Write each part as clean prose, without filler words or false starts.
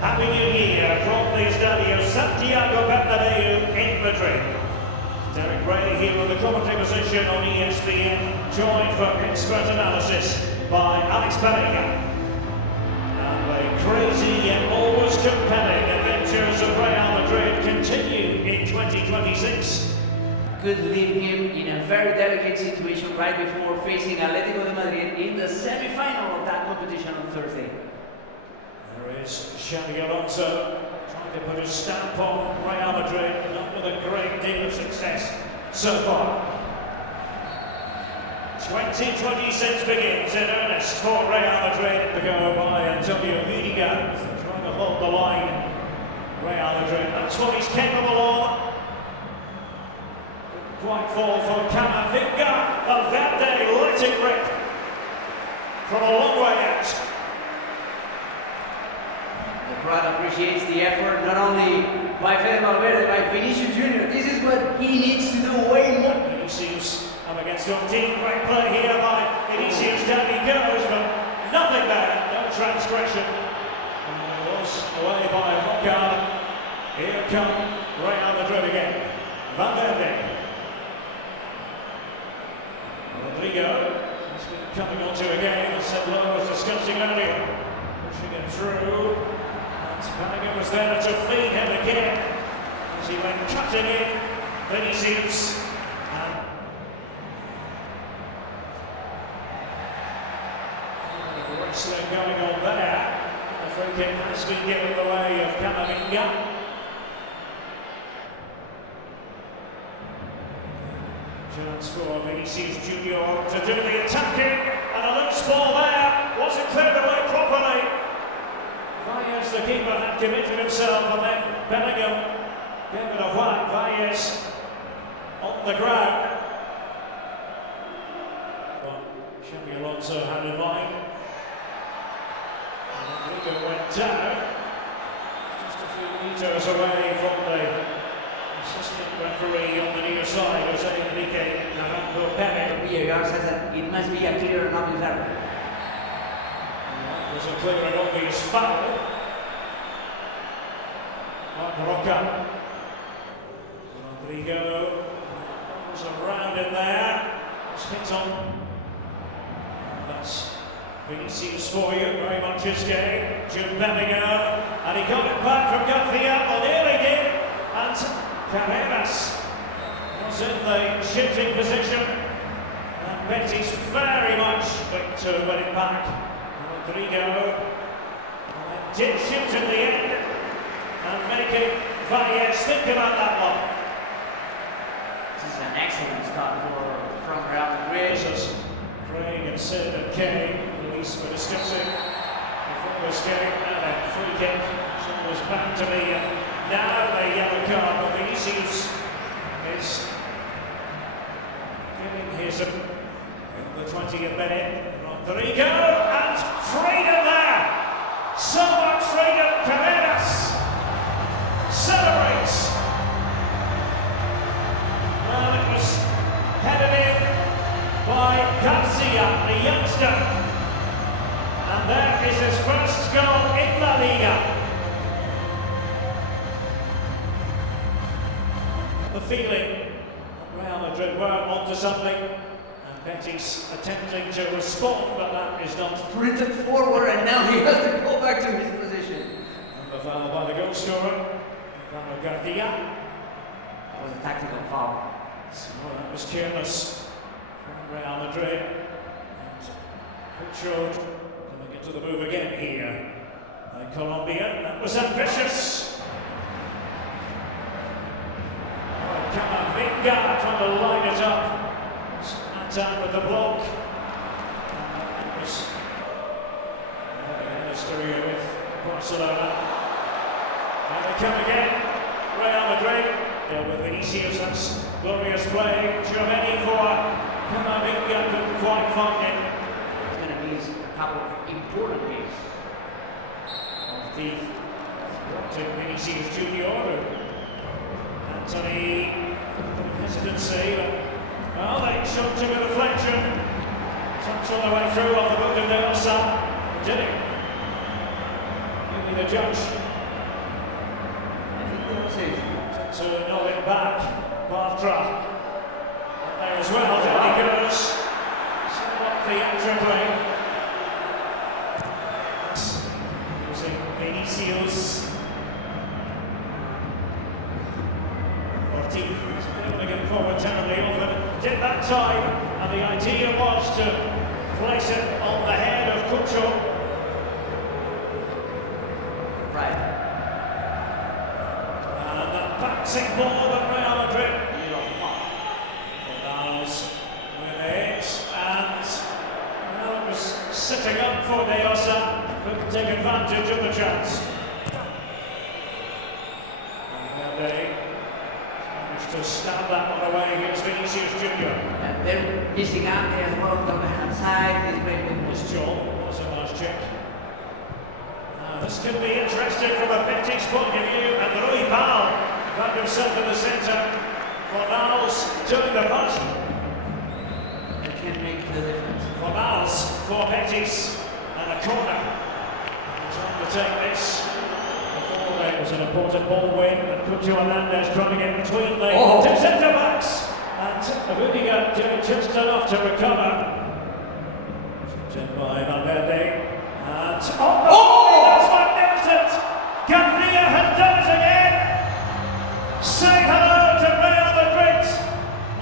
Happy New Year from the Estadio Santiago Bernabéu in Madrid. Derek Ray here on the commentary position on ESPN, joined for expert analysis by Alex Pereira. And the crazy and always compelling adventures of Real Madrid continue in 2026. Could leave him in a very delicate situation right before facing Atletico de Madrid in the semi-final of that competition on Thursday. There is Xabi Alonso trying to put his stamp on Real Madrid, not with a great deal of success so far. 2026 begins in earnest for Real Madrid to go by Antonio Rudiger, trying to hold the line. Real Madrid, that's what he's capable of. Quite fall for Camavinga. Valverde letting rip from a long way out. The crowd appreciates the effort not only by Fede Valverde, by Vinicius Jr. This is what he needs to do way more. Vinicius up against Ortiz. Great play here by Vinicius. Down he goes, but nothing there. No transgression. And it was away by Agar. Here come Real Madrid again. Valverde. Rodrigo has been coming onto again, as St. Lo was discussing earlier. Pushing him through. Bellingham was there to feed him again as he went cutting in. Vinicius. The wrestling going on there. The free kick has been given the way of Camavinga. Chance for Vinicius Jr. to do the attacking, and a loose ball there. Wasn't cleared away properly. Valles, the keeper, had committed himself, and then Bellingham gave it a whack. Valles on the ground. But Xabi Alonso had in mind. And Rodrigo went down. Just a few metres away from the assistant referee on the near side, Jose Enrique Naranjo-Pérez. Agar says that it must be a clear and obvious error. That was a clear and obvious foul. Mark Roca. Rodrigo was around in there. It's hit on. That's Vinicius for you, very much his game. Jude Bellingham, and he got it back from Garcia, or nearly did. And Karein was in the shooting position, and Betis very much quick to win it back. Rodrigo did shoot in the end, and making Valles think about that one. This is an excellent start from Real Madrid. As Craig and Sid and Kay, Luis were discussing before this game, and a free kick, so it was bound to be. Now a yellow card, but Vinicius is giving his in the 20th minute. Rodrigo and freedom there. So much freedom. Karein celebrates. Well, it was headed in by Garcia, the youngster. And there is his first goal in LaLiga. The feeling Real Madrid were onto something, and Betis attempting to respond, but that is not. Sprinted forward, and now he has to go back to his position. And the foul by the goal scorer, Garcia. That was a tactical foul. So that was careless from Real Madrid. And Puchot coming into the move again here. The Colombian, that was ambitious. Camavinga trying to line it up. Antan with the block. It was having a history with Barcelona. And they come again. Real Madrid. With Vinicius, that's glorious play. Giovanni for Camavinga, couldn't quite find it. It's going to miss a couple of important games. The Vinicius Jr. Anthony, hesitancy, but well, they shot to a deflection. Touch on the way through off the book of the Elsa. Did it? be the judge. I think that was it. To knock it back, Bartra. There as well, down he goes. Somewhat theatrically. Using Vinicius. Ortiz is able to get forward terribly often. Did that time, and the idea was to place it on the head of Cucho. Right. And the bouncing ball at Real Madrid. Fornals with it, and well, it was sitting up for Deosa, couldn't take advantage of the chance. And they managed to stab that one away against Vinicius Junior. They're missing out there as well on the left-hand side. He's breaking Was John, was a nice check. This could be interesting from a Betis point of view, and Rui Bal found himself in the centre. Fornals doing the pass. It can make the difference. Fornals for Betis, and a corner. Trying to take this. Before there was an important ball win, and Cucho Hernandez trying to get between the two centre-backs. And Rudiger doing just enough to recover. Chipped by Valverde. And that's magnificent! Garcia has done it again! Say hello to Real Madrid's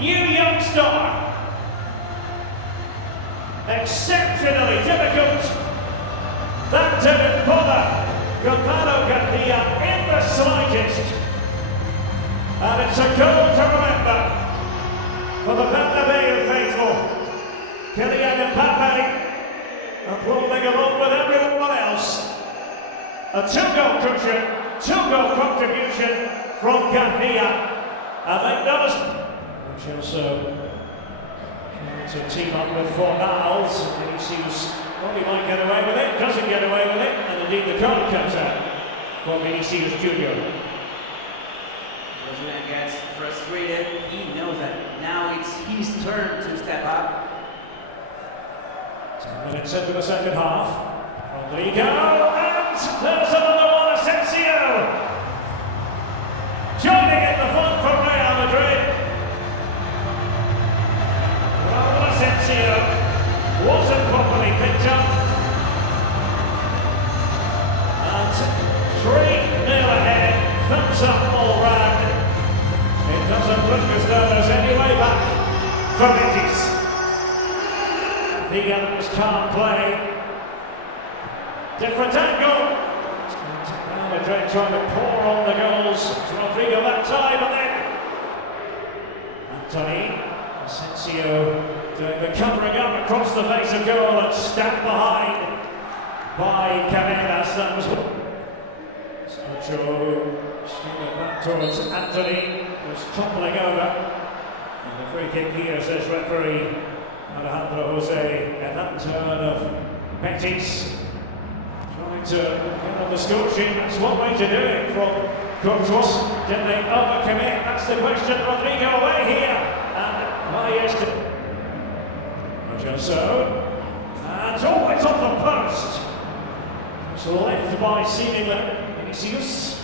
new young star. Exceptionally difficult. That didn't bother Gonzalo Garcia in the slightest. And it's a goal to remember for the Bernabéu faithful. Kylian Mbappé applauding along with everyone else. A two-goal cushion, two-goal contribution from Garcia. And they noticed. Which also to team up with Fornals. Vinicius, well, he might get away with it, doesn't get away with it, and indeed the card comes out for Vinicius Junior. Brazilian gets frustrated. He knows that now it's his turn to step up. 10 minutes into the second half. Rodrigo, and there's another one, Asensio. Joining in the fun for Real Madrid. Well, Asensio wasn't properly picked up. And 3-0 ahead, thumbs up all round. It doesn't look as though there's any way back for Betis. The others can't play. Different angle. Real Madrid trying to pour on the goals. It's Rodrigo that time, and then Anthony Asensio doing the covering up across the face of goal and stabbed behind by karein. That was Sancho stealing it back towards Anthony, who's toppling over. And the free kick here, says referee Alejandro Jose, and that turn of Betis trying to get on the score sheet. That's one way to do it from Courtois. Did they overcommit? That's the question. Rodrigo away here, and yes, just so. And it's off the post. It's left by seemingly Vinicius.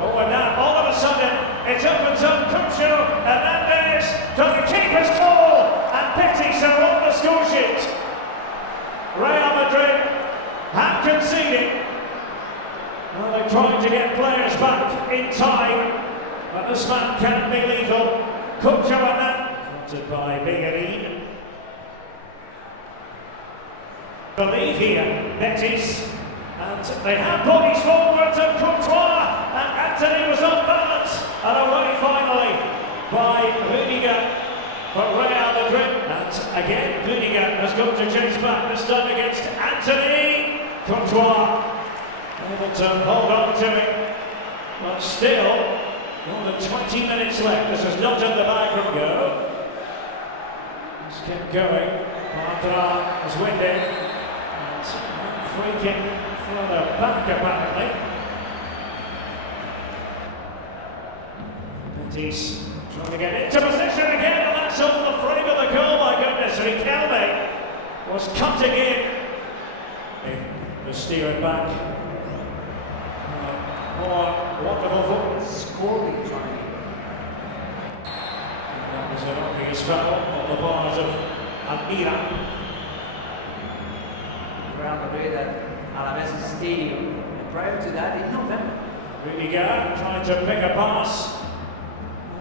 Oh, and now all of a sudden it opens up. Cucho Hernandez does the keeper's call, and Betis are on the score sheet. Real Madrid have conceded. Well, they're trying to get players back in time, but this man can be lethal. Cucho Hernandez, fronted by Agar. Believe here, Betis, and they have bodies forward to Courtois, and Anthony was on balance, and away finally by Rudiger for Real Madrid. And again, Rudiger has got to chase back, this time against Anthony. Courtois able to hold on to it, but still more than 20 minutes left. This is not in the bag from go. Let's keep going. Bartra is with it. Free kick further back apparently. Betis trying to get into position again, and that's off the frame of the goal. My goodness, Riquelme was cutting in to steer it back. More wonderful foot. Scoring trying. That was an obvious foul on the part of Agar. Real Madrid at RMvsBET Stadium. And prior to that, in November. Agar trying to pick a pass.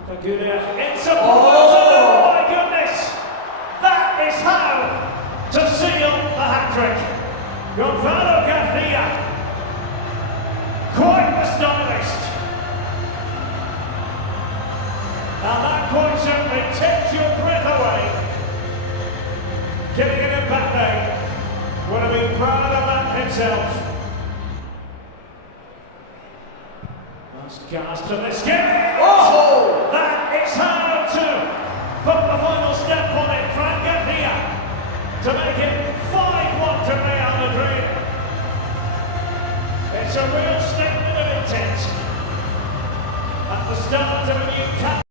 It's a oh my goodness! That is how to seal the hat-trick. Gonzalo Garcia, quite the stylist. And that quite simply takes your breath away. Killing it Mbappe would have been proud of that himself. Cast to this game. Oh! That is how to put the final step on it. Fran Garcia to make it 5-1 to Real Madrid. It's a real statement of intent at the start of a new campaign.